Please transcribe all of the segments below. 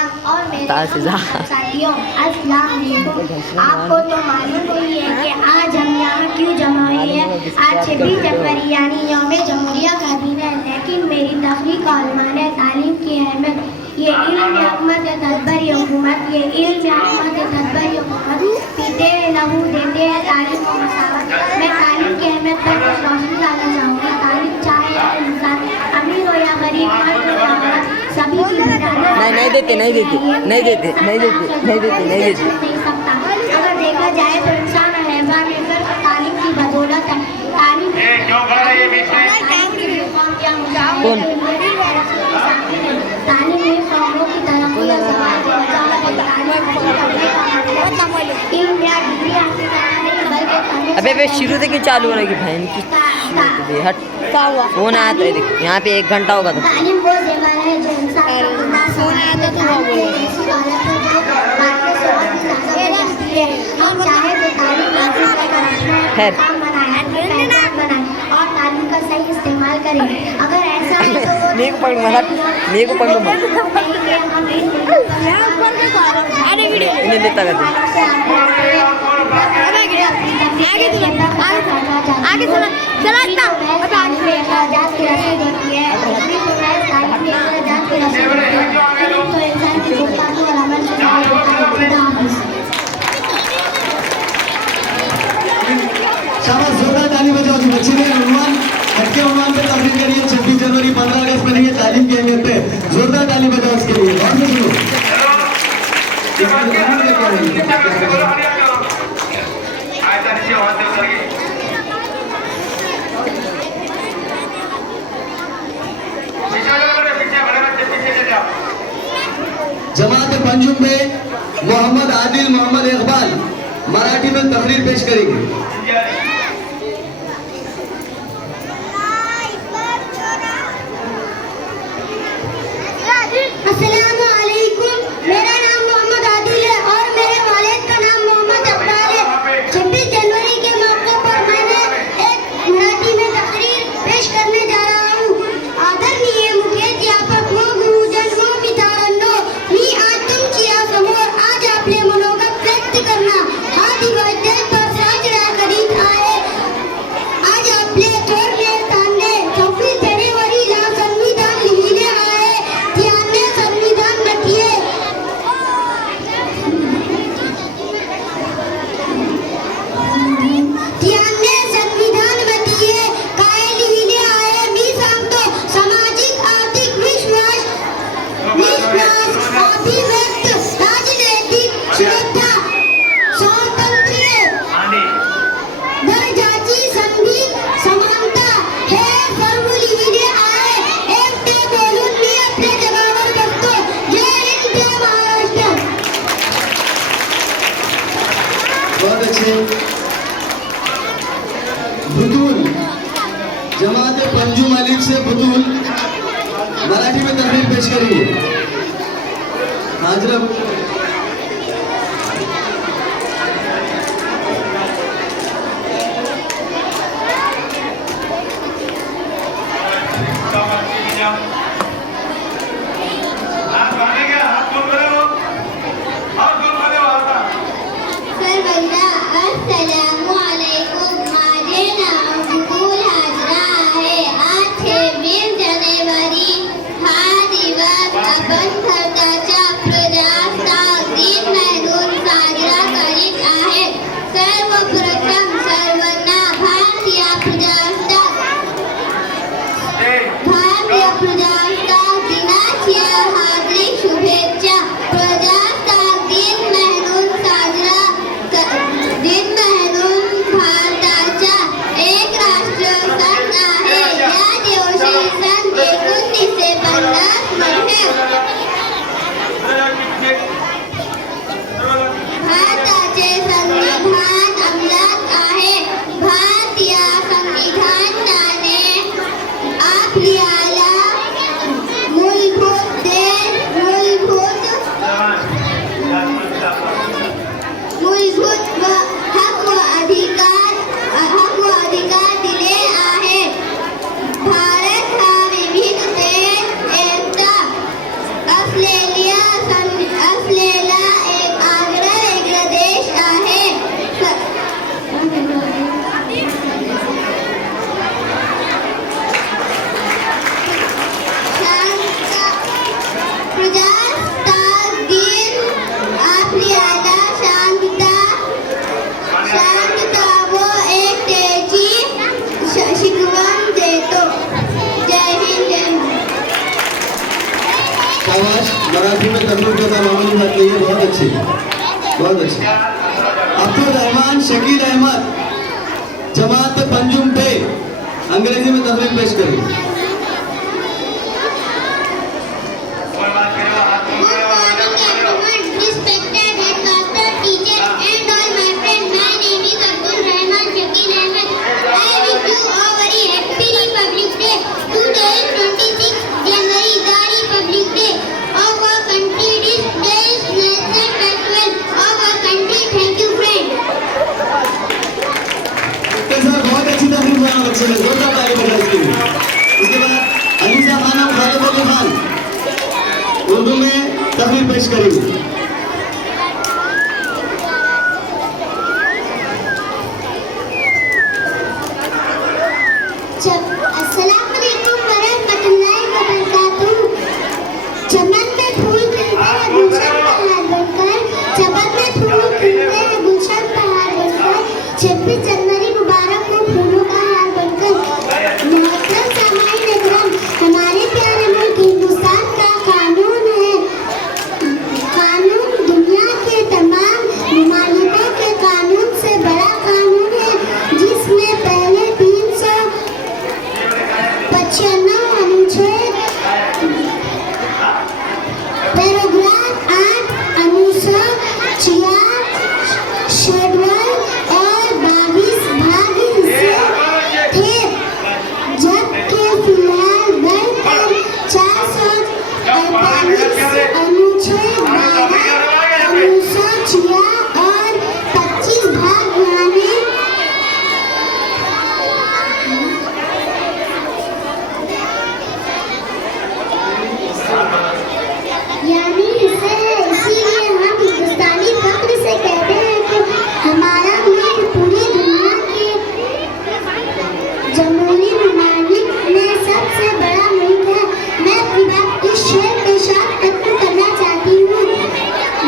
करम और मेरे साथियों अस्सलाम वालेकुम। आपको तो मालूम ही है कि आज हम यहाँ क्यों जमा हुए हैं। आज 26 जनवरी यानी यौम जमहूरिया का दिन है, लेकिन मेरी तहरीक का उन्वान है तालीम की अहमियत। ये इल्म हुकूमत तदबरी हुकूमत, ये इल्म हुकूमत तदबरी हुकूमत, पीते हैं लहू देते हैं तालीम को मसावत। मैं तालीम की अहमियत पर कुछ रोशनी डालना चाहूँगा। तालीम चाहे या इंसान अमीर हो या गरीब, मर्द हो या औरत, सभी की नहीं देते नहीं सकता। अगर देखा जाए तो इंसान और हैवान मिलकर तालीम की बदौलत है। तालीम तालीम में कौमों की तरक्की और समाज की अबे शुरू से क्यों चालू हो रही बहन की हट फोन आया तो देख यहाँ पे 1 घंटा होगा तो तालीम वो जेवर है जो इंसान फोन आया था तो और तालीम का सही इस्तेमाल करें। अगर ऐसा है तो मेरे को पकड़ूंगा इन्हें देता कर आगे चला शाबाश, जोरदार ताली बजाओ जी। बच्चे ने उन्वान हटके उन्वान पे तकरीर करी है 26 जनवरी 15 अगस्त में नहीं तालीम की अहमियत पे। जोरदार ताली बजाओ उसके लिए। और जमात पंजुम में मोहम्मद आदिल मोहम्मद इकबाल मराठी में तकरीर पेश करेंगे। अस्सलामु अलैकुम। मेरा नाम मोहम्मद आदिल है और मेरे वालिद का नाम मोहम्मद इकबाल है। 26 जनवरी के मौके पर मैंने एक मराठी में तकरीर पेश करने जा रहा हूँ। आदरणीय मुख्य अध्यापक व गुरुजन व मित्रांनो, मी आज तुमच्या समोर आज आपले मनोगत व्यक्त करना हा दिवस पर साजरा करीत आहे। आज आपले थोरले तांडे 26 जानेवारीला संविधान लिहिले आहे। त्याने संविधान मध्ये काय लिहिले आहे मी सांगतो। सामाजिक आर्थिक विश्वास अभिव्यक्त राजनैतिक सुरक्षा स्वातंत्र्य दर्जाची संधी समानता हे सर्व लिहिले आहे। एकटे बोलून मी आपल्या जगावर बघतो। जय हिंद, जय महाराष्ट्र। बहुत अच्छे। बुतूल जमात पंजुम अलीफ से बुतूल मराठी में तकरीर पेश करेंगे। हाजरा सर्वांना अस्सलामु अलैकुम। माझे नाव बुतूल हाजरा आहे। आज 26 जानेवारी हा दिवस आपण भारताच्या प्रजासत्ताक दिन म्हणून साजरा करीत आहे। सर्वप्रथम सर्वांना भारतीय प्रजासत्ताक दिनाच्या हार्दिक शुभेच्छा। प्रजासत्ताक दिन म्हणून भारताचा एक राष्ट्र सण आहे। या दिवशी सन 1950 मध्ये भारताचे संविधान अंमलात आहे। भारतीय संविधानाने आपल्याला मूलभूत मराठी में तकलीफ करना मामूली बात नहीं है, बहुत अच्छी, बहुत अच्छी। अब्दुल रहमान शकील अहमद जमात पंजुम पे अंग्रेजी में तकलीफ पेश करेंगे। बच्चे ने जोरदार ताली बजाई इसके लिए। उसके बाद अलीजा खानम खालिद अली खान उर्दू में तकरीर पेश करेंगी। अस्सलाम वालेकुम वरहमतुल्लाहि वबरकातुहू। चमन में फूल खिलते हैं गुलशन बहार बनकर, चमन में फूल खिलते हैं गुलशन बहार बनकर, 26 जनवरी मुबारक हो फूलों का हार बनकर। मोहतरम सामाईन इकराम, हमारे प्यारे मुल्क हिंदुस्तान का कानून है, कानून दुनिया के तमाम ममालिकों के कानून से बड़ा कानून है, जिसमें पहले 395 अनुच्छेद पैराग्राफ 8 अनुच्छेद 4 शेड्यूल और 22 भाग हिस्से थे, जबकि फिलहाल बढ़कर 448 अनुच्छेद 12 अनुच्छेद 4 और 25 भाग यानी इसे इसीलिए हम हिंदुस्तानी फख्र से कहते हैं कि हमारा मुल्क पूरी दुनिया के जमहूरी ममालिक में सबसे बड़ा मुल्क है। मैं अपनी बात इस शेर के साथ खत्म करना चाहती हूँ।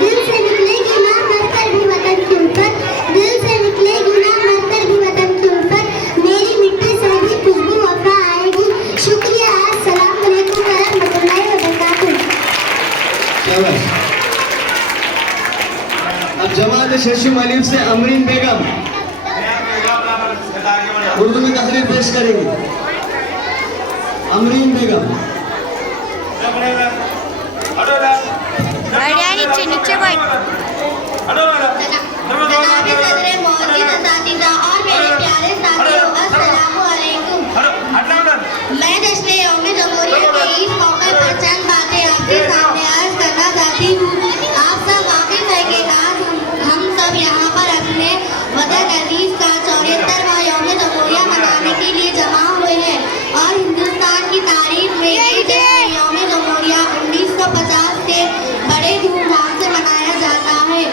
दिल से निकलेगी ना मरकर भी वतन की उल्फत, दिल से निकलेगी ना मरकर भी वतन की उल्फत, मेरी मिट्टी से भी खुशबू वफा आएगी। शुक्रिया। अस्सलाम वालेकुम वरहमतुल्लाहि वबरकातुहू। अब जमात शशीम अलीफ से अमरीन बेगम उर्दू में तकरीर पेश करेंगी। अमरीन बेगम नीचे बैठ। जनाब सदर मौजूद असातिज़ा और मेरे प्यारे साथियों, अस्सलामु अलैकुम। मैं जश्न यौम जमहूरियत के इस मौके पर चंद बातें आपके सामने अर्ज करना चाहती हूँ। आप सब वाकिफ है कि आज हम सब यहाँ पर अपने वतन अजीज का 74वां यौम जमहूरिया मनाने के लिए जमा हुए हैं और हिंदुस्तान की तारीख में ये जश्न यौम जमहूरिया 1950 से बड़े धूमधाम से मनाया जाता है।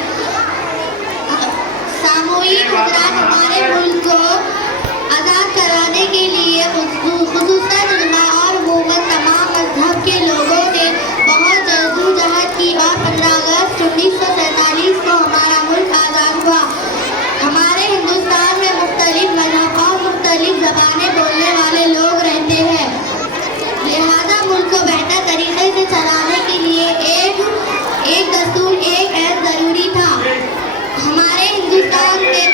सामूहिक गुजरात हमारे मुल्क को आज़ाद कराने के लिए खुसूसन उलमा और हुकूमत तमाम मजहब के लोगों ने बहुत जद्दोजहद की और 15 अगस्त 1947 को हमारा मुल्क आज़ाद हुआ। हमारे हिंदुस्तान में मुख्तलिफ मजहब और मुख्तलिफ ज़बानें बोलने वाले लोग रहते हैं, लिहाजा मुल्क को बेहतर तरीके से चलाने के लिए एक दस्तूर एक ऐद ज़रूरी था। हमारे हिंदुस्तान में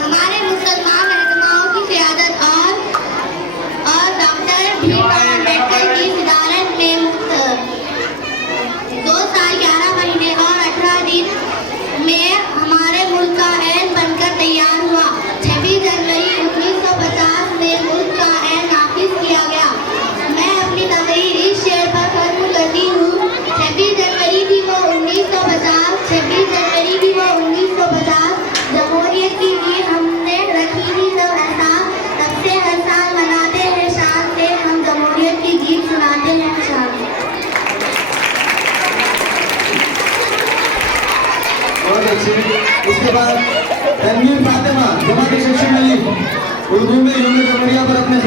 हमारे मुसलमान रहनुमाओं की क़यादत और डॉक्टर भीमराव अम्बेडकर की सदारत में 2 साल 11 महीने और 18 दिन में हमारे मुल्क का ऐन बनकर तैयार हुआ। 26 जनवरी 1950 में मुल्क का ऐन नाफिज किया गया। मैं अपनी तकरीर इस शेर पर खत्म करती हूँ। 26 जनवरी भी वो 1950, 26 जनवरी भी वो 1950, जमहूरियत की नींव हमने रखी थी तब एहसास, तब से हर साल मनाते हैं शान से, हम जमहूरियत की गीत सुनाते हैं शान से। बहुत अच्छे। उसके बाद तनवीर फातिमा जमात शशीम अलीफ उर्दू में यौम जमहूरिया पर अपने